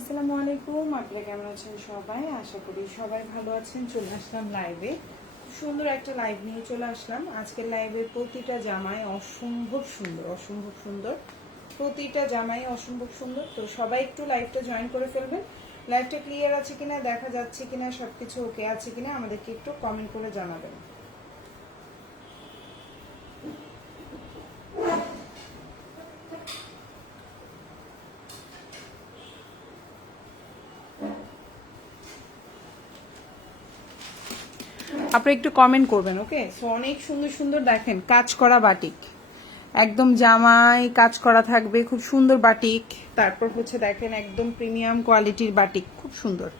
আসসালামু আলাইকুম, আপনারা কেমন আছেন সবাই? আশা করি সবাই ভালো আছেন। চলে আসলাম লাইভে, সুন্দর একটা লাইভ নিয়ে চলে আসলাম। আজকের লাইভের প্রতিটা জামাই অসম্ভব সুন্দর, অসম্ভব সুন্দর, প্রতিটা জামাই অসম্ভব সুন্দর। তো সবাই একটু লাইভটা জয়েন করে ফেলবেন। লাইভটা ক্লিয়ার আছে কিনা, দেখা যাচ্ছে কিনা, সবকিছু ওকে আছে কিনা আমাদেরকে একটু কমেন্ট করে জানাবেন। আপনি একটু কমেন্ট করবেন, ওকে? সো অনেক সুন্দর সুন্দর দেখেন কাজ করা বাটিক, একদম জামাই কাজ করা থাকবে, খুব সুন্দর বাটিক। তারপর হচ্ছে দেখেন একদম প্রিমিয়াম কোয়ালিটির বাটিক, খুব সুন্দর।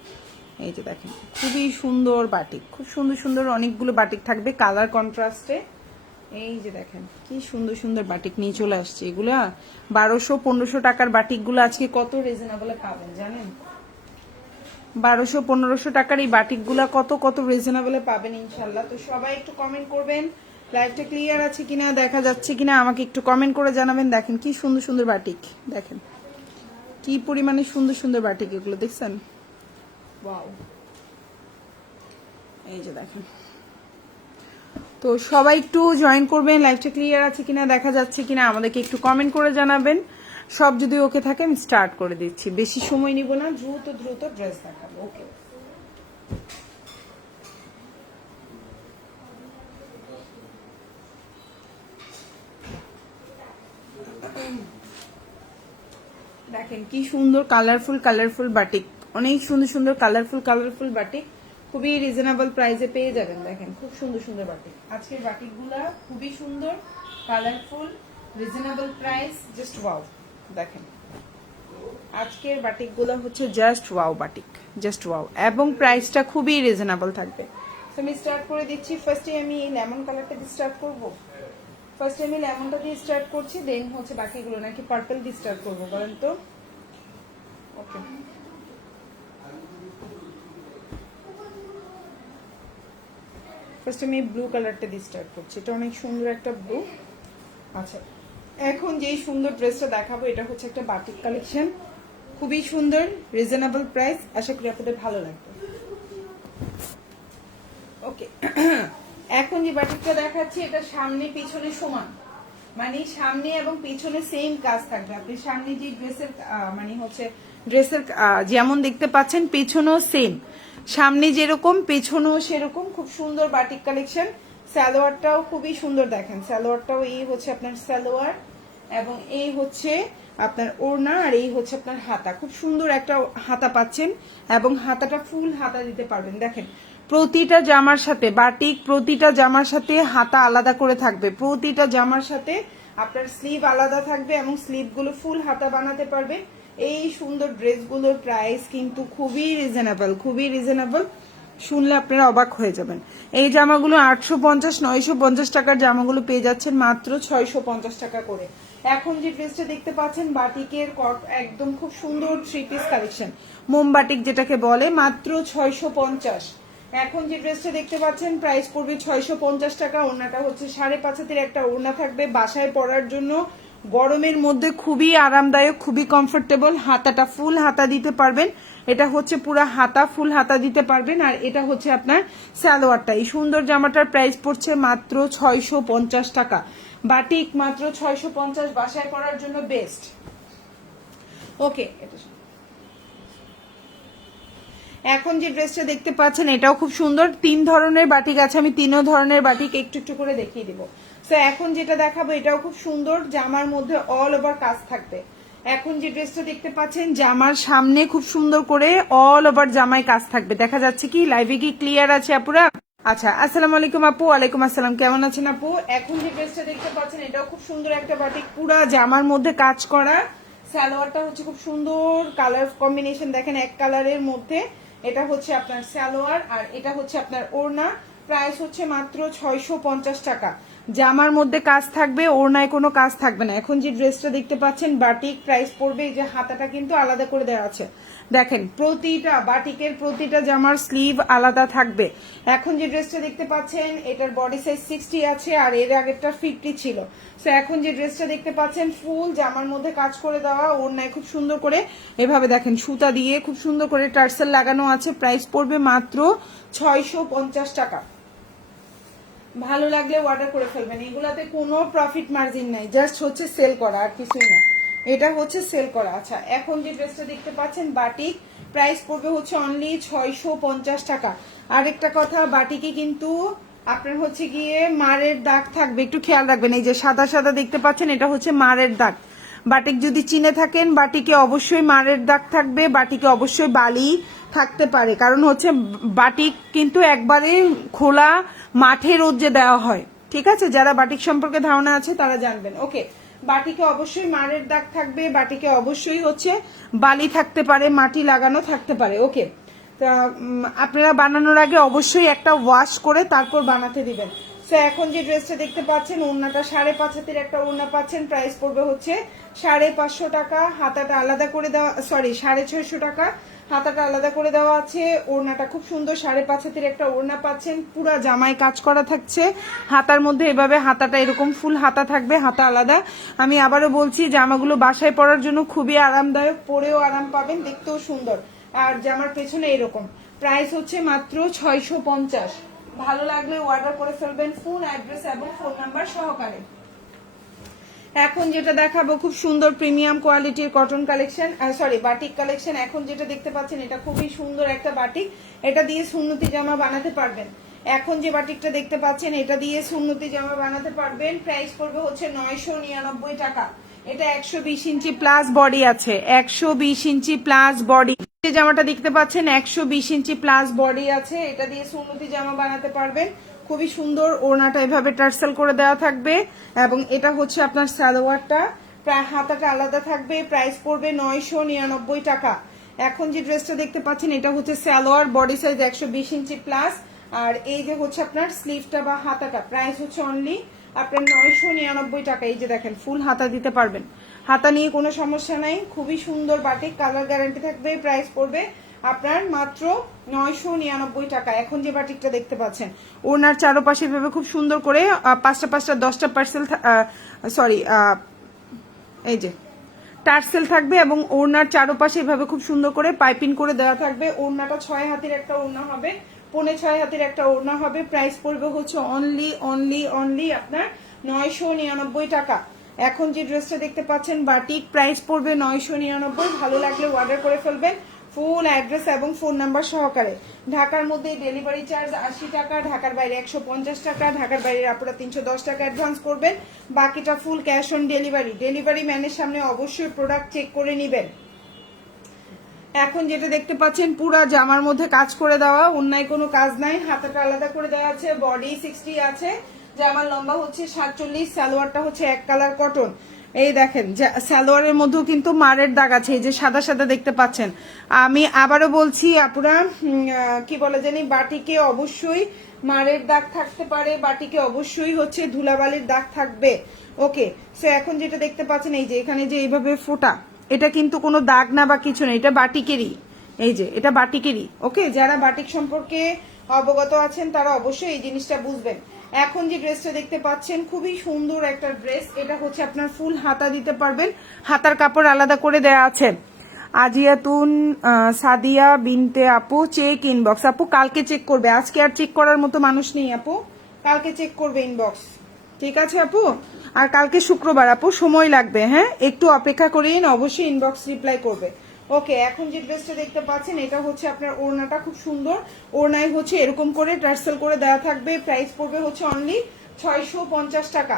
এই যে দেখেন খুবই সুন্দর বাটিক, খুব সুন্দর সুন্দর অনেকগুলো বাটিক থাকবে কালার কন্ট্রাস্টে। এই যে দেখেন কি সুন্দর সুন্দর বাটিক নিয়ে চলে আসছে। এগুলা 1200-1500 টাকার বাটিকগুলো আজকে কত রিজনেবলে পাবেন জানেন? 1200-1500 টাকার এই বাটিকগুলা কত কত রিজনেবলে পাবেন ইনশাল্লাহ। তো সবাই একটু কমেন্ট করবেন, লাইভটা ক্লিয়ার আছে কিনা, দেখা যাচ্ছে কিনা আমাকে একটু কমেন্ট করে জানাবেন। দেখেন কি সুন্দর সুন্দর বাটিক, দেখেন কি পরিমাণে সুন্দর সুন্দর বাটিক এগুলো, দেখছেন? ওয়াও, এই যে দেখেন। তো সবাই একটু জয়েন করবেন, লাইভটা ক্লিয়ার আছে কিনা, দেখা যাচ্ছে কিনা আমাদেরকে একটু কমেন্ট করে জানাবেন। সব যদি ওকে থাকে আমি স্টার্ট করে দিচ্ছি, বেশি সময় নিব না, দ্রুত দ্রুত ড্রেস দেখাবো। ওকে, দেখেন কি সুন্দর কালারফুল কালারফুল বাটিক, অনেক সুন্দর সুন্দর কালারফুল কালারফুল বাটিক, খুবই রিজনেবল প্রাইসে পেয়ে যাবেন। দেখেন খুব সুন্দর সুন্দর বাটিক, আজকের বাটিকগুলা খুবই সুন্দর, colourful, reasonable price, just wow. দেখেন আজকের বাটিকগুলো হচ্ছে just wow batik, just wow, এবং প্রাইসটা খুবই রিজনেবল থাকবে। তো আমি স্টার্ট করে দিচ্ছি। ফার্স্টে আমি এই লেমন কালারটা দিয়ে স্টার্ট করবো। ফার্স্টে আমি লেমনটা দিয়ে স্টার্ট করছি, দেন হচ্ছে বাকিগুলো, নাকি পার্পল দিয়ে স্টার্ট করবো বলেন তো? ওকে, ফার্স্ট আমি ব্লু কালারটা দিয়ে স্টার্ট করছি, এটা অনেক সুন্দর একটা ব্লু। আচ্ছা, এখন যেই সুন্দর ড্রেসটা দেখাবো এটা হচ্ছে একটা বাটিক কালেকশন, খুবই সুন্দর, রিজনেবল প্রাইস, আশা করি আপনাদের ভালো লাগবে। ওকে, এখন যে বাটিকটা দেখাচ্ছি এটা সামনে পিছনে সমান, মানে সামনে এবং পিছনে সেম কাজ থাকবে। আপনি সামনে যে ড্রেসের মানে হচ্ছে ড্রেসের যেমন দেখতে পাচ্ছেন পেছনেও সেম, সামনে যেরকম পেছনেও সেরকম, খুব সুন্দর বাটিক কালেকশন। সালোয়ারটাও খুবই সুন্দর, দেখেন সালোয়ারটাও এই হচ্ছে আপনার সালোয়ার, এবং এই হচ্ছে আপনার ওড়না, আর এই হচ্ছে আপনার হাতা, খুব সুন্দর একটা হাতা পাচ্ছেন, এবং হাতাটা ফুল হাতা দিতে পারবেন। দেখেন প্রতিটা জামার সাথে বাটিক, প্রতিটা জামার সাথে হাতা আলাদা করে থাকবে, প্রতিটা জামার সাথে আপনার স্লিভ আলাদা থাকবে, এবং স্লিভগুলো ফুল হাতা বানাতে পারবে। এই সুন্দর ড্রেসগুলোর প্রাইস কিন্তু খুবই রিজনেবল, খুবই রিজনেবল, শুনলে আপনারা অবাক হয়ে যাবেন। এই জামাগুলো 850-950 টাকার জামাগুলো পেয়ে যাচ্ছেন মাত্র 650 টাকা করে। এখন যে ড্রেসটা দেখতে পাচ্ছেন বাটিকের একদম খুব সুন্দর থ্রি পিস কালেকশন, মোমবাটিক যেটাকে বলে, মাত্র 650। এখন যে ড্রেসটা দেখতে পাচ্ছেন প্রাইস পড়বে 650 টাকা। ওড়নাটা হচ্ছে 5.5 হাতের একটা ওড়না থাকবে, বাসায় পরার জন্য গরমের মধ্যে খুবই আরামদায়ক, খুবই কমফোর্টেবল। হাতাটা ফুল হাতা দিতে পারবেন, এটা হচ্ছে পুরো হাতা, ফুল হাতা দিতে পারবেন। আর এটা হচ্ছে আপনার সালোয়ারটা। এই সুন্দর জামাটার প্রাইস পড়ছে মাত্র 650 টাকা। বাটিক মাত্র 650, বাসায় পরার জন্য বেস্ট। ওকে, এখন যে ড্রেসটা দেখতে পাচ্ছেন এটাও খুব সুন্দর, 3 ধরনের বাটিক আছে, আমি 3 ধরনের বাটিক একটু একটু করে দেখিয়ে দিব। তো এখন যেটা দেখাবো এটাও খুব সুন্দর, জামার মধ্যে অল ওভার কাজ থাকবে। এখন যে ড্রেসটা দেখতে পাচ্ছেন জামার সামনে খুব সুন্দর করে অল ওভার জামায় কাজ থাকবে, দেখা যাচ্ছে কি? লাইভে কি ক্লিয়ার আছে আপুরা? আচ্ছা, আসসালামু আলাইকুম আপু। ওয়ালাইকুম আসসালাম, কেমন আছেন আপু? এখন যে ড্রেসটা দেখতে পাচ্ছেন এটাও খুব সুন্দর একটা বাটিক, পুরা জামার মধ্যে কাজ করা। সালোয়ারটা হচ্ছে খুব সুন্দর কালার কম্বিনেশন, দেখেন এক কালারের মধ্যে। এটা হচ্ছে আপনার সালোয়ার, আর এটা হচ্ছে আপনার ওড়না। প্রাইস হচ্ছে মাত্র 650 টাকা। জামার মধ্যে কাজ থাকবে, ওড়নায় কোনো কাজ থাকবে না। এখন যে ড্রেসটা দেখতে পাচ্ছেন বাটিক, প্রাইস পড়বে, এই যে হাতাটা কিন্তু আলাদা করে দেওয়া আছে, দেখেন প্রতিটা বাটিকের প্রতিটা জামার স্লিভ আলাদা থাকবে। এখন যে ড্রেসটা দেখতে পাচ্ছেন এটার বডি সাইজ 60 আছে, আর এর আগেরটা 50 ছিল। সো এখন যে ড্রেসটা দেখতে পাচ্ছেন ফুল জামার মধ্যে কাজ করে দেওয়া, ওড়নায় খুব সুন্দর করে এভাবে দেখেন সুতা দিয়ে খুব সুন্দর করে টার্সেল লাগানো আছে। প্রাইস পড়বে মাত্র 650 টাকা। ভালো লাগলে অর্ডার করে ফেলবেন। এগুলাতে কোনো প্রফিট মার্জিন নাই, জাস্ট হচ্ছে সেল করা, আর কিছুই না। এটা হচ্ছে সেল করা। আচ্ছা, এখন যে ড্রেসটা দেখতে পাচ্ছেন বাটিক, প্রাইস পড়বে হচ্ছে অনলি 650 টাকা। আরেকটা কথা, বাটিকে কিন্তু আপনার হচ্ছে গিয়ে মারের দাগ থাকবে, একটু খেয়াল রাখবেন। এই যে সাদা সাদা দেখতে পাচ্ছেন এটা হচ্ছে মারের দাগ। বাটিক যদি চিনে থাকেন, বাটিকে অবশ্যই মারের দাগ থাকবে, বাটিকে অবশ্যই বালি থাকতে পারে, কারণ হচ্ছে বাটিক কিন্তু একবারে খোলা মাঠে রোদ্রে দেওয়া হয়, ঠিক আছে? যারা বাটিক সম্পর্কে ধারণা আছে তারা জানবেন। ওকে, বাটিকে অবশ্যই মারের দাগ থাকবে, বাটিকে অবশ্যই হচ্ছে বালি থাকতে পারে, মাটি লাগানো থাকতে পারে। ওকে, তা আপনারা বানানোর আগে অবশ্যই একটা ওয়াশ করে তারপর বানাতে দিবেন। সো এখন যে ড্রেসটা দেখতে পাচ্ছেন ওড়নাটা 5.5 হাতের একটা ওড়না পাচ্ছেন, প্রাইস পড়বে হচ্ছে 550 টাকা। হাতাটা আলাদা করে দেওয়া, সরি 650 টাকা, হাতাটা আলাদা করে দেওয়া আছে। ওড়নাটা খুব সুন্দর 5.5 হাতের একটা ওড়না পাচ্ছেন, পুরা জামায় কাজ করা থাকছে। হাতার মধ্যে এভাবে হাতাটা এরকম ফুল হাতা থাকবে, হাতা আলাদা। আমি আবারও বলছি, জামাগুলো বাসায় পরার জন্য খুবই আরামদায়ক, পরেও আরাম পাবেন, দেখতেও সুন্দর। আর জামার পেছনে এরকম। প্রাইস হচ্ছে মাত্র 650। ভালো লাগলে অর্ডার করে ফেলবেন ফুল অ্যাড্রেস এবং ফোন নাম্বার সহকারে। এখন যেটা দেখাবো খুব সুন্দর প্রিমিয়াম কোয়ালিটির cotton collection, sorry batik collection. এখন যেটা দেখতে পাচ্ছেন এটা খুবই সুন্দর একটা বাটিক, এটা দিয়ে সুন্নতি জামা বানাতে পারবেন। এখন যে বাটিকটা দেখতে পাচ্ছেন এটা দিয়ে সুন্নতি জামা বানাতে পারবেন। প্রাইস পড়বে হচ্ছে 999 টাকা। এটা 120 ইঞ্চি প্লাস বডি আছে, 120 ইঞ্চি প্লাস বডি। যে জামাটা দেখতে পাচ্ছেন 120 ইঞ্চি প্লাস বডি আছে, এটা দিয়ে সুন্নতি জামা বানাতে পারবেন। খুবই সুন্দর, ওড়নাটা এভাবে টার্সেল করে দেওয়া থাকবে, এবং এটা হচ্ছে আপনার সালোয়ারটা, প্রায় হাতাটা আলাদা থাকবে। প্রাইস পড়বে 999 টাকা। এখন যে ড্রেসটা দেখতে পাচ্ছেন এটা হচ্ছে salwar, body size 120 inch plus, আর এই যে হচ্ছে আপনার স্লিভটা বা হাতাটা, প্রাইস হচ্ছে অনলি আপনার 999 টাকা। এই যে দেখেন ফুল হাতা দিতে পারবেন, হাতা নিয়ে কোনো সমস্যা নাই। খুবই সুন্দর বাটিক, কালার গ্যারান্টি থাকবে। প্রাইস পড়বে আপনার মাত্র 999 টাকা। এখন যে বাটিকটা দেখতে পাচ্ছেন ওনার চারপাশে ভাবে খুব সুন্দর করে 5টা 10টা পার্সেল, সরি এই যে টার্সেল থাকবে, এবং ওড়নার চারপাশে এভাবে খুব সুন্দর করে পাইপিং করে দেওয়া থাকবে। ওড়নাটা 6 হাতের একটা ওড়না হবে, 6.5 হাতের একটা ওড়না হবে। প্রাইস পড়বে হচ্ছে অনলি আপনার 999 টাকা। এখন যে ড্রেসটা দেখতে পাচ্ছেন বাটিক, প্রাইস পড়বে 999। ভালো লাগলে অর্ডার করে ফেলবেন ফুল অ্যাড্রেস এবং ফোন নাম্বার সহকারে। ঢাকার মধ্যে ডেলিভারি চার্জ 80 টাকা, ঢাকার বাইরে 150 টাকা। ঢাকার বাইরে আপনারা 310 টাকা অ্যাডভান্স করবেন, বাকিটা full cash on delivery. Delivery ম্যানের সামনে অবশ্যই প্রোডাক্ট চেক করে নেবেন। এখন যেটা দেখতে পাচ্ছেন পুরা জামার মধ্যে কাজ করে দেওয়া, অন্যায় কোনো কাজ নাই, হাতাটা আলাদা করে দেওয়া আছে, বডি 60 আছে, জামার লম্বা হচ্ছে 47, সালোয়ারটা হচ্ছে এক কালার কটন। এই দেখেন সালোয়ারের মধ্যেও কিন্তু মারের দাগ আছে, এই যে সাদা সাদা দেখতে পাচ্ছেন। আমি আবারও বলছি আপুরা, কি বলে জানি, বাটিকে অবশ্যই মারের দাগ থাকতে পারে, বাটিকে অবশ্যই হচ্ছে ধুলাবালির দাগ থাকবে। ওকে, সো এখন যেটা দেখতে পাচ্ছেন এই যে এখানে যে এইভাবে ফোটা, এটা কিন্তু কোনো দাগ না বা কিছু নেই, এটা বাটিকেরই, এই যে এটা বাটিকেরই। ওকে, যারা বাটিক সম্পর্কে অবগত আছেন তারা অবশ্যই এই জিনিসটা বুঝবেন। এখন যে ড্রেসটা দেখতে পাচ্ছেন খুবই সুন্দর একটা ড্রেস, এটা হচ্ছে আপনার ফুল হাতা দিতে পারবেন, হাতার কাপড় আলাদা করে দেয়া আছে। আজিয়াতুন সাদিয়া বিনতে আপু, চেক ইনবক্স। আপু কালকে চেক করবে, আজকে আর চেক করার মতো মানুষ নেই আপু, কালকে চেক করবে ইনবক্স, ঠিক আছে আপু? আর কালকে শুক্রবার আপু, সময় লাগবে, হ্যাঁ একটু অপেক্ষা করিন, অবশ্যই ইনবক্স রিপ্লাই করবে। ওকে, এখন যে ড্রেসটা দেখতে পাচ্ছেন এটা হচ্ছে আপনার ওড়নাটা খুব সুন্দর, ওড়নায় হচ্ছে এরকম করে টার্সেল করে দেওয়া থাকবে। প্রাইস পড়বে হচ্ছে অনলি 650 টাকা।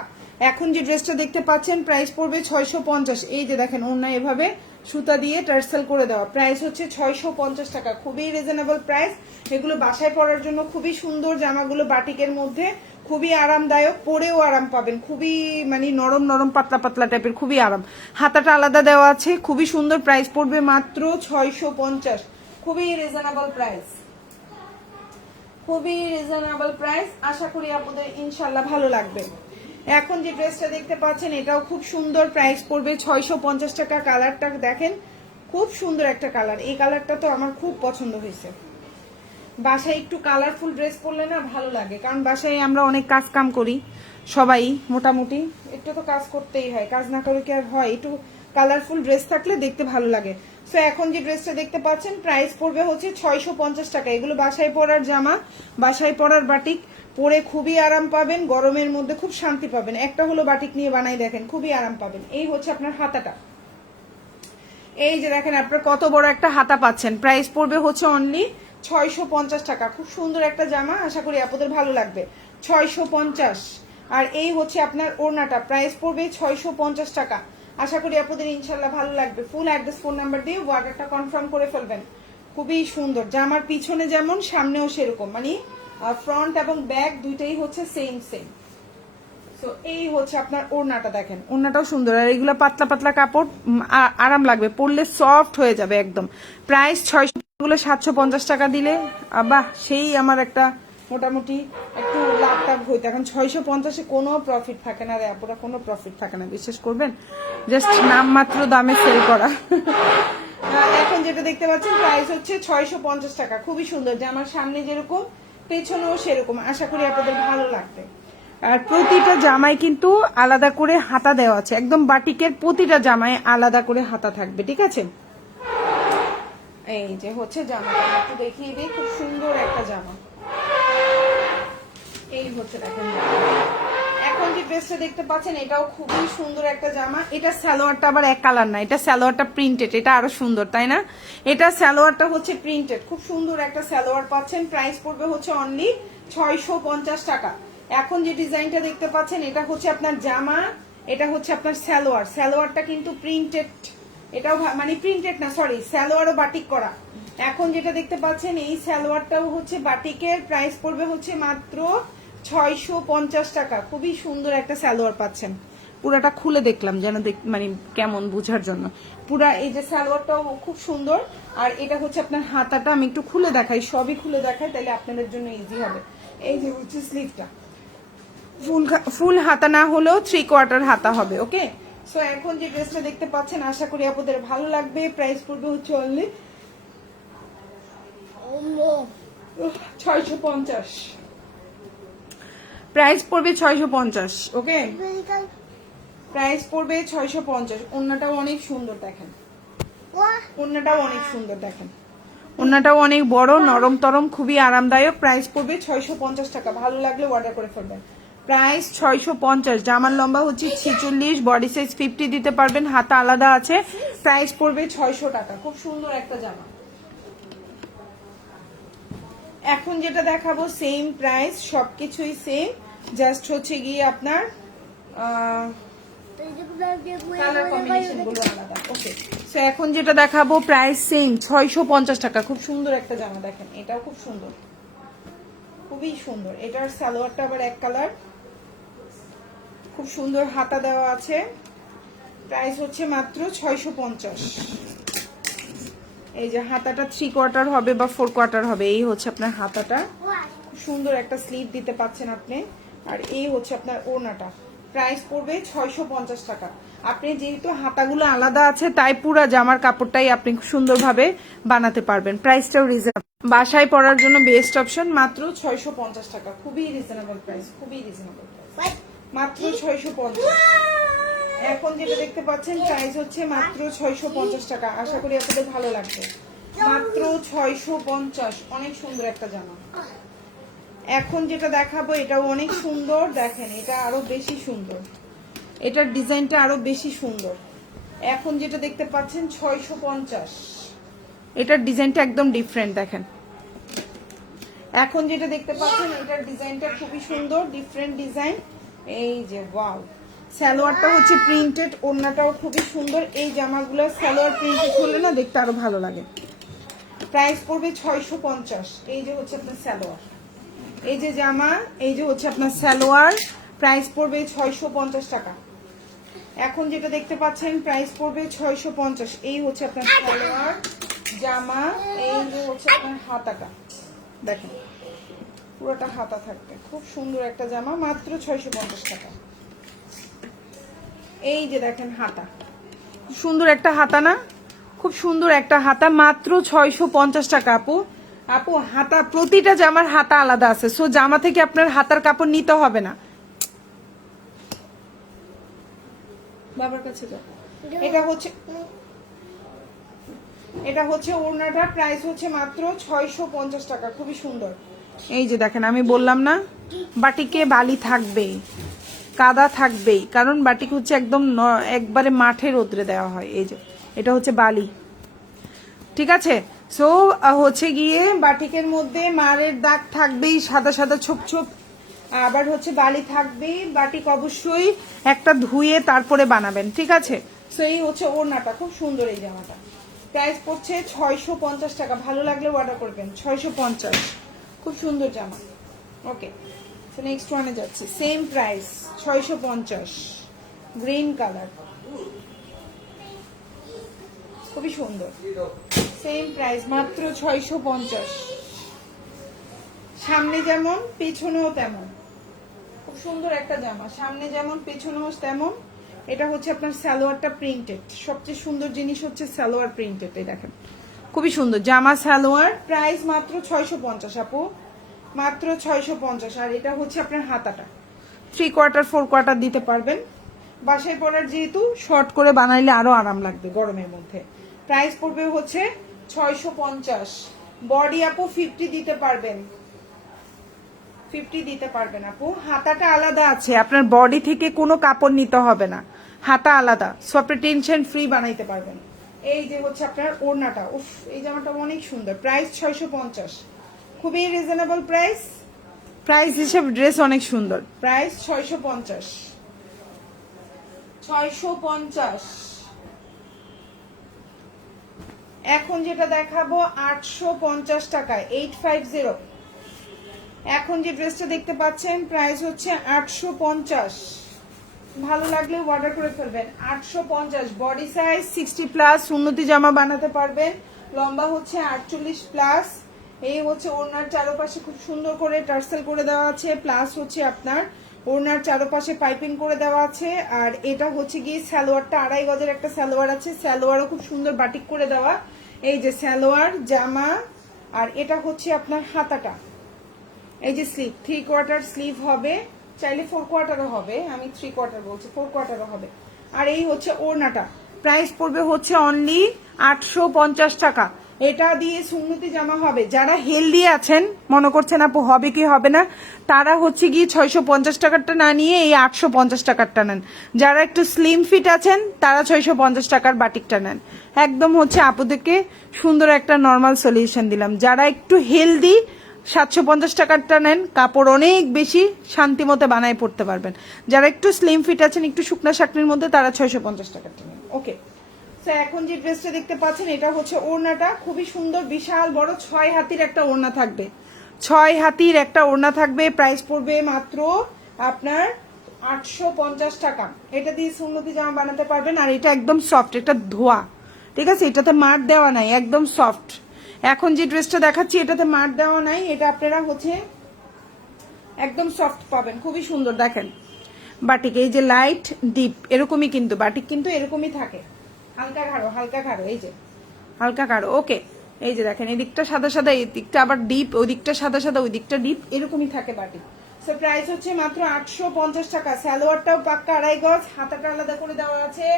এখন যে ড্রেসটা দেখতে পাচ্ছেন প্রাইস পড়বে 650। এই যে দেখেন ওড়নায় এভাবে সুতা দিয়ে টার্সেল করে দেওয়া, প্রাইস হচ্ছে 650 টাকা। খুবই রিজনেবল প্রাইস, এগুলো বাসায় পরার জন্য খুবই সুন্দর জামাগুলো, বাটিকের মধ্যে খুবই আরামদায়ক, পরেও আরাম পাবেন, খুবই মানে নরম নরম পাতলা পাতলা টাইপের, খুবই আরাম। হাতাটা আলাদা দেওয়া আছে, খুবই সুন্দর। প্রাইস পড়বে মাত্র 650, খুবই রিজনেবল প্রাইস, খুবই রিজনেবল প্রাইস। আশা করি আপনাদের ইনশাল্লাহ ভালো লাগবে। এখন যে ড্রেসটা দেখতে পাচ্ছেন এটাও খুব সুন্দর, প্রাইস পড়বে 650 টাকা। কালারটা দেখেন, খুব সুন্দর একটা কালার। এই কালারটা তো আমার খুব পছন্দ হয়েছে। বাসায় একটু কালারফুল ড্রেস পরলে না ভালো লাগে, কারণ বাসায় আমরা অনেক কাজ কাম করি, সবাই মোটামুটি একটু তো কাজ করতেই হয়, কাজ না করে কি আর হয়, একটু কালারফুল ড্রেস থাকলে দেখতে ভালো লাগে। সো এখন যে ড্রেসটা দেখতে পাচ্ছেন প্রাইস পড়বে হচ্ছে 650 টাকা। এগুলো বাসায় পরার জামা, বাসায় পরার বাটিক, পরে খুবই আরাম পাবেন, গরমের মধ্যে খুব শান্তি পাবেন। একটা হলো বাটিক নিয়ে বানাই দেখেন, খুবই আরাম পাবেন। এই হচ্ছে আপনার হাতাটা, এই যে দেখেন আপনার কত বড় একটা হাতা পাচ্ছেন। প্রাইস পড়বে হচ্ছে অনলি 650 টাকা। খুব সুন্দর একটা জামা, আশা করি আপনাদের ভালো লাগবে। 650। আর এই হচ্ছে আপনার ওড়নাটা, প্রাইস পড়বে 650 টাকা। আশা করি আপনাদের ইনশাল্লাহ ভালো লাগবে। ফুল অ্যাড্রেস, ফোন নাম্বার দিয়ে অর্ডারটা কনফার্ম করে ফেলবেন। খুবই সুন্দর জামার, পিছনে যেমন সামনেও সেরকম, মানে ফ্রন্ট এবং ব্যাক দুইটাই হচ্ছে সেম সেম। তো এই হচ্ছে আপনার ওড়নাটা, দেখেন ওড়নাটাও সুন্দর। আর এগুলো পাতলা পাতলা কাপড়, আরাম লাগবে, পরলে সফট হয়ে যাবে একদম। প্রাইস 600, গুলো 750 টাকা দিলে বাহ, সেই আমার একটা মোটামুটি একটু লাভ টাভ হইতো। এখন 650-এ কোনো প্রফিট থাকে না রে আপুরা, কোনো প্রফিট থাকে না, বিশ্বাস করবেন, জাস্ট নামমাত্র দামে সেল করা। এখন যেটা দেখতে পাচ্ছেন প্রাইস হচ্ছে 650 টাকা। খুবই সুন্দর, যে আমার সামনে যেরকম পেছনেও সেরকম। আশা করি আপনাদের ভালো লাগবে। আর প্রতিটা জামায় কিন্তু আলাদা করে হাতা দেওয়া আছে, একদম বাটিকের প্রতিটা জামায় আলাদা করে হাতা থাকবে, ঠিক আছে। এই যে হচ্ছে জামাটা, একটু দেখিয়ে দিই, খুব সুন্দর একটা জামা। এই হচ্ছে দেখেন, এখন যে ড্রেসটা দেখতে পাচ্ছেন এটাও খুবই সুন্দর একটা জামা। এটা সালোয়ারটা আবার এক কালার না, এটা সালোয়ারটা প্রিন্টেড, এটা আরো সুন্দর, তাই না। এটা সালোয়ারটা হচ্ছে প্রিন্টেড, খুব সুন্দর একটা সালোয়ার পাচ্ছেন। প্রাইস পড়বে হচ্ছে অনলি 650 টাকা। এখন যে ডিজাইনটা দেখতে পাচ্ছেন এটা হচ্ছে আপনার জামা, এটা হচ্ছে আপনার সালোয়ার। সালোয়ারটা কিন্তু প্রিন্টেড, এটাও মানে প্রিন্টেড না, সরি, সালোয়ারও বাটিক করা। এখন যেটা দেখতে পাচ্ছেন এই সালোয়ারটাও হচ্ছে বাটিকের। প্রাইস পড়বে হচ্ছে মাত্র 650 টাকা। খুবই সুন্দর একটা সালোয়ার পাচ্ছেন। পুরাটা খুলে দেখলাম যেন মানে কেমন বোঝার জন্য। পুরা এই যে সালোয়ারটাও খুব সুন্দর। আর এটা হচ্ছে আপনার হাতাটা, আমি একটু খুলে দেখাই, সবই খুলে দেখাই, তাহলে আপনাদের জন্য ইজি হবে। এই যে হচ্ছে স্লিভটা, ফুল হাতা না হলেও 3/4 হাতা হবে, ওকে। সো এখন যে ড্রেসটা দেখতে পাচ্ছেন আশা করি আপনাদের ভালো লাগবে। প্রাইস পড়বে হচ্ছে অনলি 650। প্রাইস পড়বে 650, ওকে। প্রাইস পড়বে 650। ওড়নাটাও অনেক সুন্দর, দেখেন ওড়নাটাও অনেক সুন্দর, দেখেন ওড়নাটাও অনেক বড়, নরম তরম, খুবই আরামদায়ক। প্রাইস পড়বে 650 টাকা। ভালো লাগলে অর্ডার করে ফেলবেন। প্রাইস 650। জামার লম্বা হচ্ছে 46, বডি সাইজ 50 দিতে পারবেন, হাতা আলাদা আছে। প্রাইস পড়বে 600 টাকা। খুব সুন্দর একটা জামা। এখন যেটা দেখাবো সেম প্রাইস, সবকিছুই সেম, জাস্ট হচ্ছে গিয়ে আপনার কালার কম্বিনেশন গুলো আলাদা, ওকে। সো এখন যেটা দেখাবো প্রাইস সেম 650 টাকা। খুব সুন্দর একটা জামা, দেখেন এটাও খুব সুন্দর, খুবই সুন্দর। এটার সালোয়ারটা আবার এক কালার, খুব সুন্দর হাতা দেওয়া আছে। প্রাইস হচ্ছে মাত্র 650। এই যে হাতাটা 3/4 হবে বা 4/4 হবে, এই হচ্ছে আপনার হাতাটা। খুব সুন্দর একটা স্লিভ দিতে পাচ্ছেন আপনি। আর এই হচ্ছে আপনার ওড়নাটা। প্রাইস পড়বে 650 টাকা। আপনি যেহেতু হাতাগুলো আলাদা আছে তাই পুরো জামার কাপড়টাই আপনি সুন্দরভাবে বানাতে পারবেন। প্রাইসটাও রিজনেবল, বাসায় পরার জন্য বেস্ট অপশন। মাত্র 650 টাকা, খুবই রিজনেবল প্রাইস, খুবই রিজনেবল প্রাইস, মাত্র 650। এখন যেটা দেখতে পাচ্ছেন প্রাইস হচ্ছে মাত্র 650 টাকা। আশা করি আপনাদের ভালো লাগবে। মাত্র 650, অনেক সুন্দর একটা জামা। এখন যেটা দেখাবো এটাও অনেক সুন্দর, দেখেন এটা আরো বেশি সুন্দর, এটার ডিজাইনটা আরো বেশি সুন্দর। এখন যেটা দেখতে পাচ্ছেন 650, এটার ডিজাইনটা একদম ডিফারেন্ট, দেখেন। এখন যেটা দেখতে পাচ্ছেন এটার ডিজাইনটা খুবই সুন্দর, ডিফারেন্ট ডিজাইন। এই যে ওয়াও, সালোয়ারটা হচ্ছে প্রিন্টেড, ওড়নাটাও খুবই সুন্দর। এই জামাগুলো সালোয়ার প্রিন্টেড হলে না দেখতে আরো ভালো লাগে। প্রাইস পড়বে 650। এই যে হচ্ছে আপনার সালোয়ার, এই যে জামা, এই যে হচ্ছে আপনার সালোয়ার। প্রাইস পড়বে 650 টাকা। এখন যেটা দেখতে পাচ্ছেন প্রাইস পড়বে 650। এই হচ্ছে আপনার সালোয়ার, জামা, এই যে হচ্ছে আপনার হাতাটা, দেখেন পুরোটা হাতা থাকবে। খুব সুন্দর একটা জামা, মাত্র 650 টাকা। এই যে দেখেন হাতা, সুন্দর একটা হাতা না, খুব সুন্দর একটা হাতা, মাত্র 650 টাকা আপু। আপু হাতা, প্রতিটা জামার হাতা আলাদা আছে, সো জামা থেকে আপনার হাতার কাপড় নিতে হবে না। বাবার কাছে যাও। এটা হচ্ছে ওড়নাটা, প্রাইস হচ্ছে মাত্র 650 টাকা, খুবই সুন্দর। এই যে দেখেন, আমি বললাম না বাটিকে বালি থাকবে, কাদা থাকবেই, কারণ বাটিক হচ্ছে একদম একবারে মাঠে রোদ্রে দেওয়া হয়। এই যে এটা হচ্ছে বালি, ঠিক আছে। সো হচ্ছে গিয়ে বাটিকের মধ্যে মারের দাগ থাকবেই, সাদা সাদা ছোপ ছোপ, আবার হচ্ছে বালি থাকবেই। বাটিক অবশ্যই একটা ধুয়ে তারপরে বানাবেন, ঠিক আছে। সো এই হচ্ছে ওড়নাটা, খুব সুন্দর এই জামাটা, প্রাইস পড়ছে 650 টাকা। ভালো লাগলে অর্ডার করবেন, 650, খুব সুন্দর জামা। ওকে, তো নেক্সট ওয়ানে যাচ্ছি, সেম প্রাইস 650, গ্রিন কালার, খুবই সুন্দর, সেম প্রাইস মাত্র 650। সামনে যেমন পেছনেও তেমন, খুব সুন্দর একটা জামা, সামনে যেমন পেছনেও তেমন। এটা হচ্ছে আপনার সালোয়ারটা প্রিন্টেড, সবচেয়ে সুন্দর জিনিস হচ্ছে সালোয়ার প্রিন্টেড। এই দেখেন খুবই সুন্দর জামা, সালোয়ার, প্রাইস মাত্র 650 আপু, মাত্র 650। আর এটা হচ্ছে আপনার হাতাটা, 3/4 4/4 দিতে পারবেন, বাসায় পরার যেহেতু শর্ট করে বানাইলে আরো আরাম লাগবে গরমের মধ্যে। প্রাইস পড়বে হচ্ছে 650। বডি আপু 50 দিতে পারবেন, 50 দিতে পারবেন আপু। হাতাটা আলাদা আছে, আপনার বডি থেকে কোনো কাপড় নিতে হবে না, হাতা আলাদা, সো আপনি টেনশন ফ্রি বানাইতে পারবেন। এই যে হচ্ছে আপনার ওড়নাটা, উফ এই জামাটা অনেক সুন্দর, প্রাইস 650, খুবই রিজনেবল প্রাইস, প্রাইস হিসেবে ড্রেস অনেক সুন্দর, প্রাইস 650, 650। এখন যেটা দেখাবো 850 টাকায়, 850। এখন যে ড্রেসটা দেখতে পাচ্ছেন প্রাইস হচ্ছে 850, ভালো লাগলে অর্ডার করে ফেলবেন। 850, বডি সাইজ 60+, উন্নতি জামা বানাতে পারবেন, লম্বা হচ্ছে 48+। এই হচ্ছে ওড়নার চারপাশে খুব সুন্দর করে টার্সেল করে দেওয়া আছে, প্লাস হচ্ছে আপনার ওড়নার চারপাশে পাইপিং করে দেওয়া আছে। আর এটা হচ্ছে গিয়ে সালোয়ারটা 2.5 গজের একটা সালোয়ার আছে, সালোয়ারও খুব সুন্দর বাটিক করে দেওয়া। এই যে সালোয়ার জামা, আর এটা হচ্ছে আপনার হাতাটা, এই যে স্লিভ, 3/4 স্লিভ হবে, চাইলে 4/4ও হবে, আমি 3/4 বলছি, 4/4ও হবে। আর এই হচ্ছে ওড়নাটা, প্রাইস পড়বে হচ্ছে অনলি 850 টাকা। এটা দিয়ে সুন্নতি জামা হবে। যারা হেলদি আছেন, মনে করছেন আপু হবে কি হবে না, তারা হচ্ছে গিয়ে 650 টাকারটা না নিয়ে এই 850 টাকারটা নেন। যারা একটু স্লিম ফিট আছেন তারা 650 টাকার বাটিকটা নেন। একদম হচ্ছে আপুদেরকে সুন্দর একটা নর্মাল সলিউশন দিলাম। যারা একটু হেলদি 750 টাকারটা নেন, কাপড় অনেক বেশি, শান্তি মতো বানায় পড়তে পারবেন। যারা একটু স্লিম ফিট আছেন, একটু শুকনা শাকনির মধ্যে, তারা 650 টাকারটা নেন। ওকে, তো এখন যে ড্রেসটা দেখতে পাচ্ছেন এটা হচ্ছে ওড়নাটা, খুবই সুন্দর, বিশাল বড় 6 হাতির একটা ওড়না থাকবে, 6 হাতির একটা ওড়না থাকবে, প্রাইস পড়বে মাত্র আপনার 850 টাকা। এটা দিয়ে সুন্নতি জামা বানাতে পারবেন। আর এটা একদম সফট, এটা ধোয়া, ঠিক আছে, এটাতে মার দেওয়া নাই, একদম সফট। এখন যে ড্রেসটা দেখাচ্ছি এটাতে মার দেওয়া নাই, এটা আপনারা হচ্ছে একদম সফট পাবেন, খুবই সুন্দর। দেখেন বাটিক, এই যে লাইট ডিপ এরকমই, কিন্তু বাটিক কিন্তু এরকমই থাকে, হালকা গাঢ় হালকা গাঢ়, এই যে হালকা গাঢ়। ওকে, এই যে দেখেন এই দিকটা সাদা সাদা, এই দিকটা আবার ডিপ, ওই দিকটা সাদা সাদা, ওই দিকটা ডিপ, এরকমই থাকে বাটিক। সো প্রাইস হচ্ছে মাত্র 850 টাকা। সালোয়ারটাও পাক্কা 2.5 গজ, হাতাটা আলাদা করে দেওয়া আছে,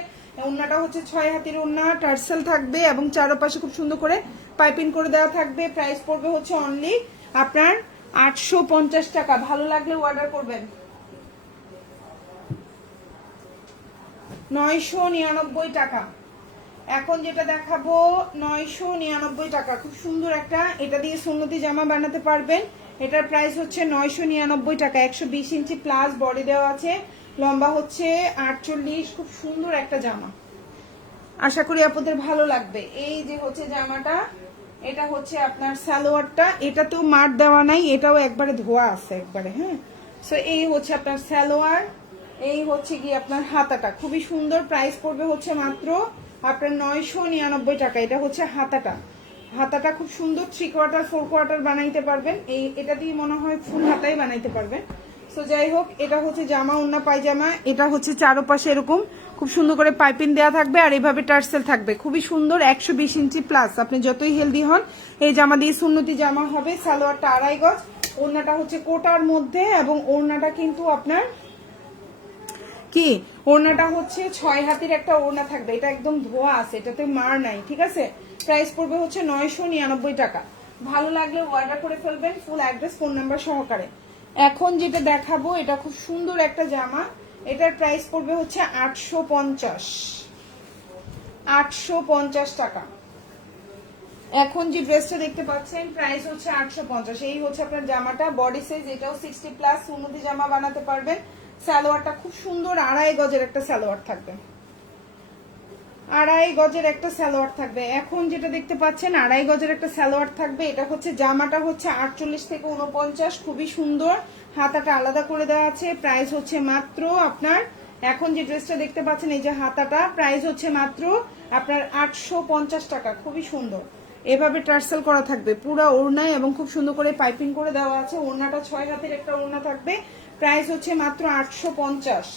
ওড়নাটা হচ্ছে 6 হাতির ওড়না, টার্সেল থাকবে এবং চারপাশে খুব সুন্দর করে পাইপিং করে দেওয়া থাকবে। প্রাইস পড়বে হচ্ছে অনলি আপনার 850 টাকা। ভালো লাগলে অর্ডার করবেন। 999 টাকা। এখন যেটা দেখাবো 999 টাকা, খুব সুন্দর একটা, এটা দিয়ে সুন্নতি জামা বানাতে পারবেন। এটার প্রাইস হচ্ছে 999 টাকা, 120 ইঞ্চি প্লাস বডি দেওয়া আছে, লম্বা হচ্ছে 48, খুব সুন্দর একটা জামা, আশা করি আপনাদের ভালো লাগবে। এই যে হচ্ছে জামাটা, এটা হচ্ছে আপনার সালোয়ারটা, এটাতেও মার দেওয়া নাই, এটাও একবারে ধোয়া আছে একবারে, হ্যাঁ। সো এই হচ্ছে আপনার সালোয়ার, এই হচ্ছে কি আপনার হাতাটা, খুবই সুন্দর, প্রাইস পড়বে হচ্ছে মাত্র আপনার 999 টাকা। এটা হচ্ছে হাতাটা, হাতাটা খুব সুন্দর, 3/4 4/4 বানাইতে পারবেন, এই এটা দিয়ে মনে হয় ফুল হাতাই বানাইতে পারবেন। সো যাই হোক, এটা হচ্ছে জামা ওন্না পায়জামা। এটা হচ্ছে চারপাশে এরকম খুব সুন্দর করে পাইপিং দেওয়া থাকবে আর এভাবে টার্সেল থাকবে, খুবই সুন্দর। 120 ইঞ্চি প্লাস, আপনি যতই হেলদি হন এই জামা দিয়ে সুন্নতি জামা হবে। সালোয়ারটা 2.5 গজ, ওড়নাটা হচ্ছে কোটার মধ্যে এবং ওড়নাটা কিন্তু আপনার কি, ওড়নাটা হচ্ছে 6 হাতের একটা ওড়না থাকবে। এটা একদম ধোয়া আছে, এটাতে মার নাই, ঠিক আছে। প্রাইস পড়বে হচ্ছে 999 টাকা। ভালো লাগলে অর্ডার করে ফেলবেন ফুল অ্যাড্রেস ফোন নাম্বার সহকারে। এখন যেটা দেখাবো এটা খুব সুন্দর একটা জামা, এটার প্রাইস পড়বে হচ্ছে 850 টাকা। এখন যে ড্রেসটা দেখতে পাচ্ছেন প্রাইস হচ্ছে 850। এই হচ্ছে আপনার জামাটা, বডি সাইজ, এটাও 60 প্লাস সুন্নতি জামা বানাতে পারবেন। সালোয়ারটা খুব সুন্দর 2.5 গজের একটা সালোয়ার থাকবে, 2.5 গজের একটা সালোয়ার থাকবে। এখন যেটা দেখতে পাচ্ছেন 2.5 গজের একটা সালোয়ার থাকবে। এটা হচ্ছে জামাটা হচ্ছে 48 থেকে 49, খুবই সুন্দর। হাতাটা আলাদা করে দেওয়া আছে। প্রাইস হচ্ছে মাত্র আপনার, এখন যে ড্রেসটা দেখতে পাচ্ছেন এই যে হাতাটা, প্রাইস হচ্ছে মাত্র আপনার 850 টাকা। খুবই সুন্দর, এভাবে টার্সেল করা থাকবে পুরো ওড়নায় এবং খুব সুন্দর করে পাইপিং করে দেওয়া আছে। ওড়নাটা 6 হাতের একটা ওড়না থাকবে। প্রাইস হচ্ছে মাত্র 850।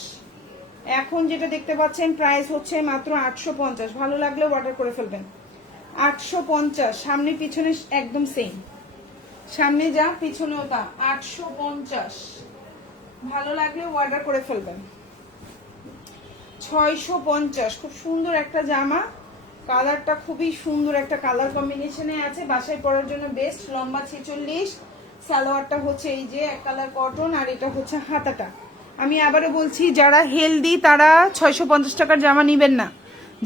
এখন যেটা দেখতে পাচ্ছেন প্রাইস হচ্ছে মাত্র 850। ভালো লাগলে অর্ডার করে ফেলবেন। 850, সামনে পিছনে একদম সেম, সামনে যা পিছনেও তা। 850, ভালো লাগলে অর্ডার করে ফেলবেন। 650, খুব সুন্দর একটা জামা, কালারটা খুবই সুন্দর একটা কালার কম্বিনেশনে আছে, বাসায় পরার জন্য বেস্ট। লম্বা 46, সালোয়ারটা হচ্ছে এই যে এক কালার কটন আর এটা হচ্ছে হাতাটা। আমি আবারও বলছি, যারা হেলদি তারা 650 টাকার জামা নিবেন না।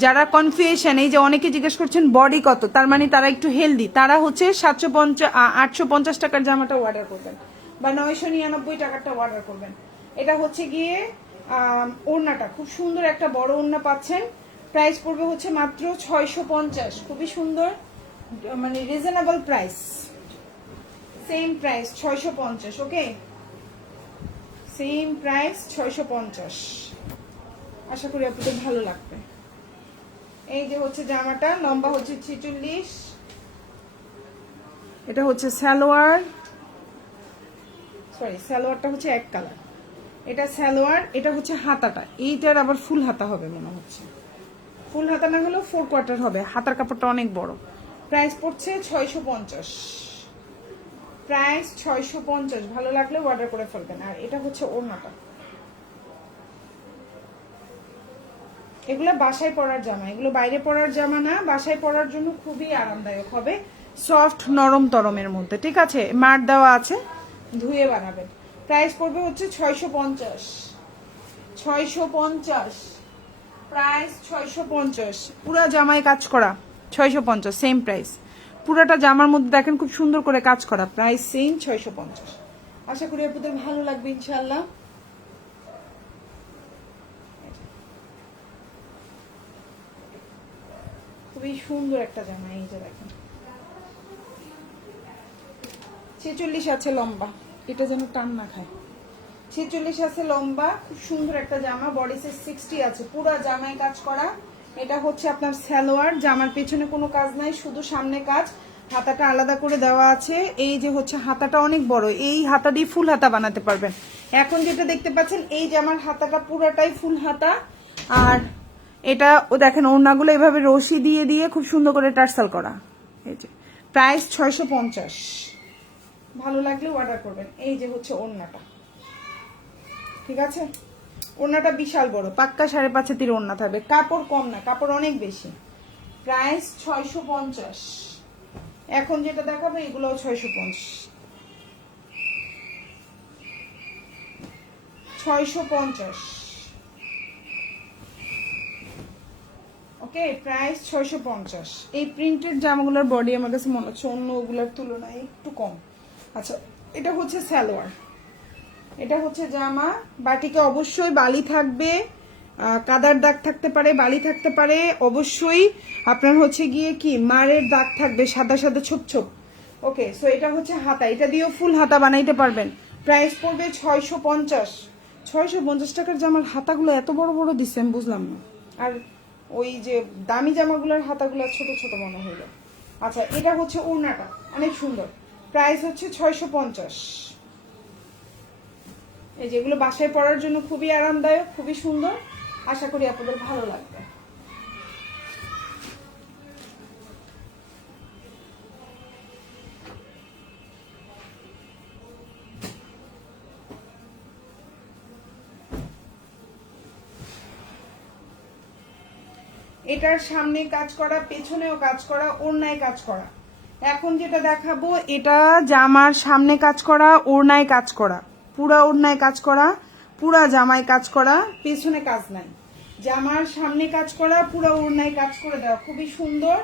যারা কনফিউশন, এই যে অনেকে জিজ্ঞেস করছেন বডি কত, তার মানে তারা একটু হেলদি, তারা হচ্ছে 850 টাকার জামাটা অর্ডার করবেন বা 999 টাকারটা অর্ডার করবেন। এটা হচ্ছে গিয়ে ওড়নাটা খুব সুন্দর একটা বড় ওড়না পাচ্ছেন। প্রাইস পড়বে হচ্ছে মাত্র 650, খুবই সুন্দর, মানে রিজনেবল প্রাইস, সেম প্রাইস 650। ওকে, সেম প্রাইস 650। আশা করি আপনাদের ভালো লাগবে। এই যে হচ্ছে জামাটা, লম্বা হচ্ছে 46, এটা হচ্ছে সালোয়ার, সরি সালোয়ারটা হচ্ছে এক কালার, এটা সালোয়ার, এটা হচ্ছে হাতাটা। এইটার আবার ফুল হাতা হবে মনে হচ্ছে, ফুল হাতা না হলেও 4 কোয়ার্টার হবে, হাতার কাপড়টা অনেক বড়। প্রাইস পড়ছে 650, প্রাইস 650। ভালো লাগলে অর্ডার করে ফেলবেন। আর এটা হচ্ছে ওড়নাটা, এগুলো বাসায় পরার জামা, এগুলো বাইরে পরার জামা না, বাসায় পরার জন্য খুবই আরামদায়ক হবে, সফট নরম তরমের মধ্যে, ঠিক আছে। মার দেওয়া আছে, ধুয়ে বানাবেন। প্রাইস পড়বে হচ্ছে 650, 650, প্রাইস 650। পুরা জামায় কাজ করা 650, সেম প্রাইস। পুরাটা জামার মধ্যে দেখেন খুব সুন্দর করে কাজ করা, প্রাইস সেম 650। আশা করি আপনাদের ভালো লাগবে ইনশাআল্লাহ। খুবই সুন্দর একটা জামা, এই যে দেখেন 46 আছে লম্বা, এটা যেন টান না খায়। 46 আছে লম্বা, খুব সুন্দর একটা জামা, বডি সাইজ 60 আছে, পুরো জামায় কাজ করা। এটা হচ্ছে আপনার সালোয়ার, জামার পেছনে কোনো কাজ নাই, শুধু সামনে কাজ, হাতাটা আলাদা করে দেওয়া আছে। এই যে হচ্ছে হাতাটা অনেক বড়, এই হাতা দিয়ে ফুল হাতা বানাতে পারবেন। এখন যেটা দেখতে পাচ্ছেন এই জামার হাতাটা পুরাটাই ফুল হাতা, আর এটা ও দেখেন ওড়নাগুলো এভাবে রশি দিয়ে দিয়ে খুব সুন্দর করে টার্সাল করা। এই যে প্রাইস 650। ভালো লাগলে অর্ডার করবেন। এই যে হচ্ছে ওড়নাটা, ঠিক আছে। ওড়নাটা বিশাল বড়, পাক্কা 5.5 হাতের ওড়না থাকবে, কাপড় কম না, কাপড় অনেক বেশি। প্রাইস 650। এখন যেটা দেখাবো এগুলোও 650, 650। ওকে, প্রাইস 650। এই প্রিন্টেড জামাগুলোর বডি আমার কাছে মনে হচ্ছে অন্য ওগুলোর তুলনায় একটু কম। আচ্ছা, এটা হচ্ছে সালোয়ার, এটা হচ্ছে জামা। বাটিকে অবশ্যই বালি থাকবে, কাদার দাগ থাকতে পারে, বালি থাকতে পারে, অবশ্যই আপনার হচ্ছে গিয়ে কি মারের দাগ থাকবে, সাদা সাদা ছোপ ছোপ। ওকে, সো এটা হচ্ছে হাতা, এটা দিয়েও ফুল হাতা বানাইতে পারবেন। প্রাইস পড়বে 650। 650 টাকার জামার হাতাগুলো এত বড় বড় দিচ্ছে আমি বুঝলাম না। আর ওই যে দামি জামাগুলোর হাতাগুলো ছোট ছোট মনে হইলো। আচ্ছা, এটা হচ্ছে ওড়নাটা অনেক সুন্দর, প্রাইস হচ্ছে 650। এই যেগুলো বাসায় পরার জন্য খুবই আরামদায়ক, খুবই সুন্দর, আশা করি আপনাদের ভালো লাগবে। এটার সামনে কাজ করা, পেছনেও কাজ করা, ওড়নায় কাজ করা। এখন যেটা দেখাবো এটা জামার সামনে কাজ করা, ওড়নায় কাজ করা, পুরা ওড়নায় কাজ করা, পুরা জামায় কাজ করা, পেছনে কাজ নাই। জামার সামনে কাজ করা, পুরা ওড়নায় কাজ করে দেওয়া, খুবই সুন্দর।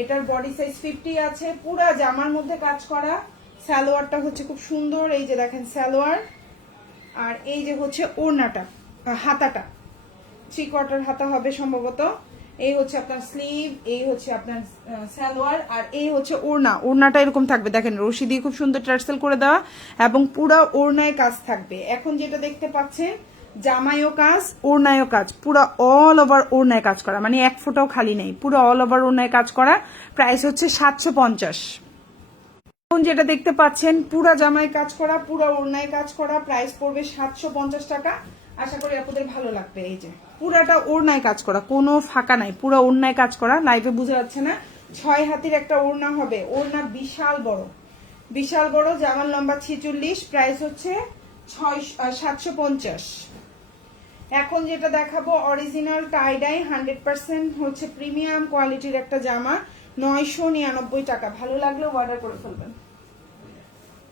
এটার বডি সাইজ 50 আছে, পুরা জামার মধ্যে কাজ করা। সালোয়ারটা হচ্ছে খুব সুন্দর, এই যে দেখেন সালোয়ার, আর এই যে হচ্ছে ওড়নাটা, হাতাটা 3/4 হাতা হবে সম্ভবত। এই হচ্ছে আপনার স্লিভ, এই হচ্ছে আপনার সালোয়ার, আর এই হচ্ছে ওড়না। ওড়নাটা এরকম থাকবে, দেখেন রশি দিয়ে খুব সুন্দর টার্সেল করে দেওয়া এবং পুরো ওড়নায় কাজ থাকবে। এখন যেটা দেখতে পাচ্ছেন জামায়ও কাজ, ওড়নায়ও কাজ, পুরো অল ওভার ওড়নায় কাজ করা, মানে এক ফোঁটাও খালি নেই, পুরো অল ওভার ওড়নায় কাজ করা। প্রাইস হচ্ছে 750। এখন যেটা দেখতে পাচ্ছেন পুরা জামায় কাজ করা, পুরা ওড়নায় কাজ করা, প্রাইস পড়বে 750 টাকা। আশা করি আপনাদের ভালো লাগবে। এই যে পুরাটা ওড়নায় কাজ করা, কোনো ফাঁকা নাই, পুরো ওড়নায় কাজ করা। লাইভে বোঝা যাচ্ছে না, 6 হাতির একটা ওড়না হবে, ওড়না বিশাল বড়, বিশাল বড়। জামার লম্বা 46, প্রাইস হচ্ছে 750। এখন যেটা দেখাবো অরিজিনাল টাইডাই 100% হচ্ছে প্রিমিয়াম কোয়ালিটির একটা জামা, 999 টাকা। ভালো লাগলে অর্ডার করে ফেলবেন।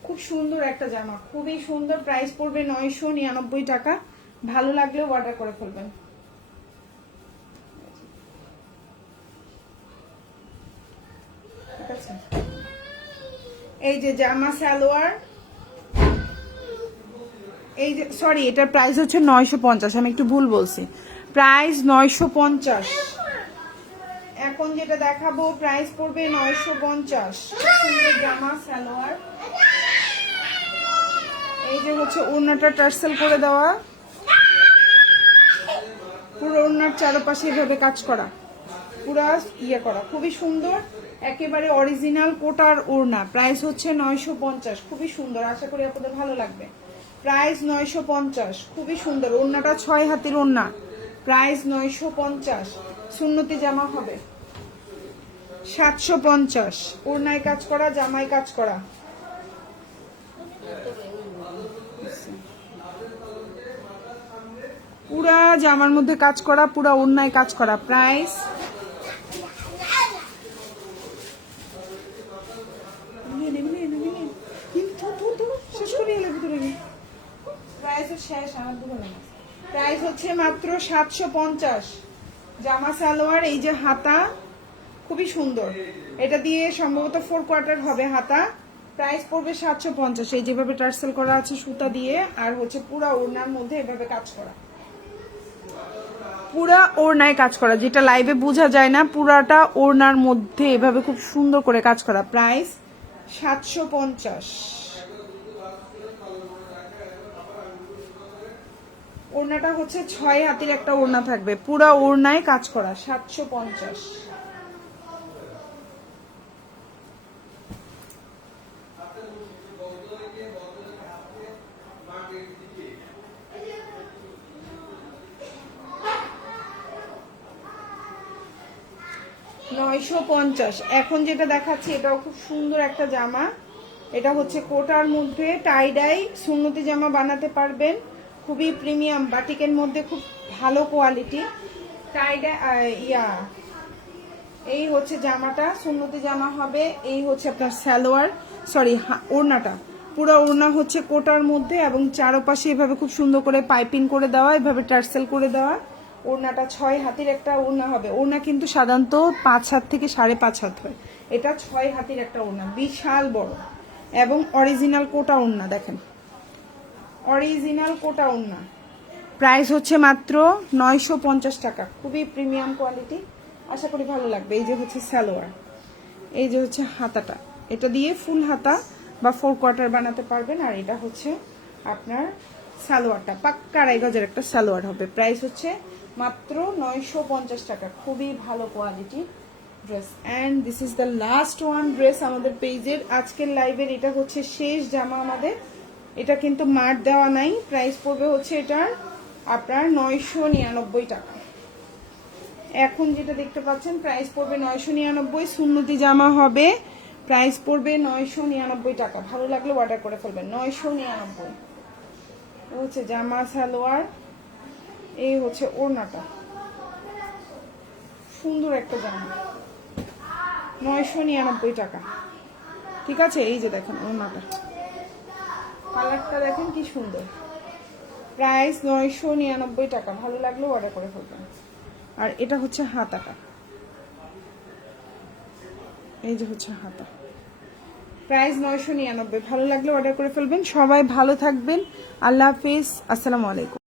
খুব সুন্দর একটা জামা, খুবই সুন্দর, প্রাইস পড়বে 999 টাকা। ভালো লাগলে অর্ডার করে ফেলবেন। এই যে জামা সালোয়ার, এই যে সরি এটার প্রাইস হচ্ছে 950, আমি একটু ভুল বলছি, প্রাইস 950। এখন যেটা দেখাবো প্রাইস পড়বে 950। সুন্দর জামা সালোয়ার, এই যে হচ্ছে ওড়নাটা টার্সেল করে দেওয়া, পুরো ওড়নার চারপাশে এভাবে কাজ করা, পুরা ইয়ে করা, খুবই সুন্দর, একেবারে অরিজিনাল কোটার ওড়না। প্রাইস হচ্ছে 950, খুবই সুন্দর, আশা করি আপনাদের ভালো লাগবে। প্রাইস 950, খুবই সুন্দর। ওড়নাটা 6 হাতের ওড়না, প্রাইস 950। সুন্নতি জামা হবে 750। ওড়নায় কাজ করা, জামায় কাজ করা। পুরা জামার মধ্যে কাজ করা, পুরা ওড়নায় কাজ করা। প্রাইস প্রাইস হচ্ছে মাত্র 750। জামা সালোয়ার, এই যে হাতা, খুবই সুন্দর, এটা দিয়ে সম্ভবত 4/4 হবে হাতা। প্রাইস পড়বে 750। এই যেভাবে টার্সেল করা আছে সুতা দিয়ে, আর হচ্ছে পুরা ওড়নার মধ্যে এভাবে কাজ করা, পুরা ওড়নায় কাজ করা, যেটা লাইভে বোঝা যায় না, পুরাটা ওড়নার মধ্যে এভাবে খুব সুন্দর করে কাজ করা। প্রাইস 750। ওড়নাটা হচ্ছে 6 হাতের একটা ওড়না থাকবে, পুরা ওড়নায় কাজ করা, 750। এখন যেটা দেখাচ্ছি এটাও খুব সুন্দর একটা জামা, এটা হচ্ছে কোটার মধ্যে টাইডাই সুন্নতি জামা বানাতে পারবেন, খুবই প্রিমিয়াম বাটিকের মধ্যে, খুব ভালো কোয়ালিটি টাইডাই এই হচ্ছে জামাটা, সুন্নতি জামা হবে। এই হচ্ছে আপনার সালোয়ার, সরি ওড়নাটা, পুরো ওড়না হচ্ছে কোটার মধ্যে এবং চারপাশে এভাবে খুব সুন্দর করে পাইপিং করে দেওয়া, এভাবে টার্সেল করে দেওয়া। ওড়নাটা 6 হাতের একটা ওড়না হবে। ওড়না কিন্তু সাধারণত 5 হাত থেকে 5.5 হাত হয়, এটা 6 হাতের একটা ওড়না, বিশাল বড় এবং অরিজিনাল কোটা ওড়না। দেখেন অরিজিনাল কোটা ওড়না, প্রাইস হচ্ছে মাত্র 950 টাকা, খুবই প্রিমিয়াম কোয়ালিটি, আশা করি ভালো লাগবে। এই যে হচ্ছে সালোয়ার, এই যে হচ্ছে হাতাটা, এটা দিয়ে ফুল হাতা বা 4/4 বানাতে পারবেন। আর এটা হচ্ছে আপনার সালোয়ারটা, পাক্কা 2.5 গজের একটা সালোয়ার হবে। প্রাইস হচ্ছে মাত্র 950 টাকা, খুবই ভালো quality dress. And this is the last one dress আমাদের পেজের আজকের লাইভের। এটা হচ্ছে শেষ জামা আমাদের, এটা কিন্তু মার দেওয়া নাই, প্রাইস পড়বে হচ্ছে এটার আপনার 999 টাকা। এখন যেটা দেখতে পাচ্ছেন প্রাইস পড়বে 999, সুন্নতি জামা হবে, প্রাইস পড়বে 999 টাকা। ভালো লাগলে অর্ডার করে ফেলবেন। 999 হচ্ছে জামা সালোয়ার, এই হচ্ছে ওড়নাটা, সুন্দর একটা জামা, 999 টাকা। ঠিক আছে, এই যে দেখেন ওড়নাটা, কালারটা দেখেন কি সুন্দর, প্রাইস 999 টাকা। ভালো লাগলেও অর্ডার করে ফেলবেন। আর এটা হচ্ছে হাতাটা, এই যে হচ্ছে হাতা, প্রাইস 999। ভালো লাগলে অর্ডার করে ফেলবেন। সবাই ভালো থাকবেন, আল্লাহ হাফিজ, আসসালামু আলাইকুম।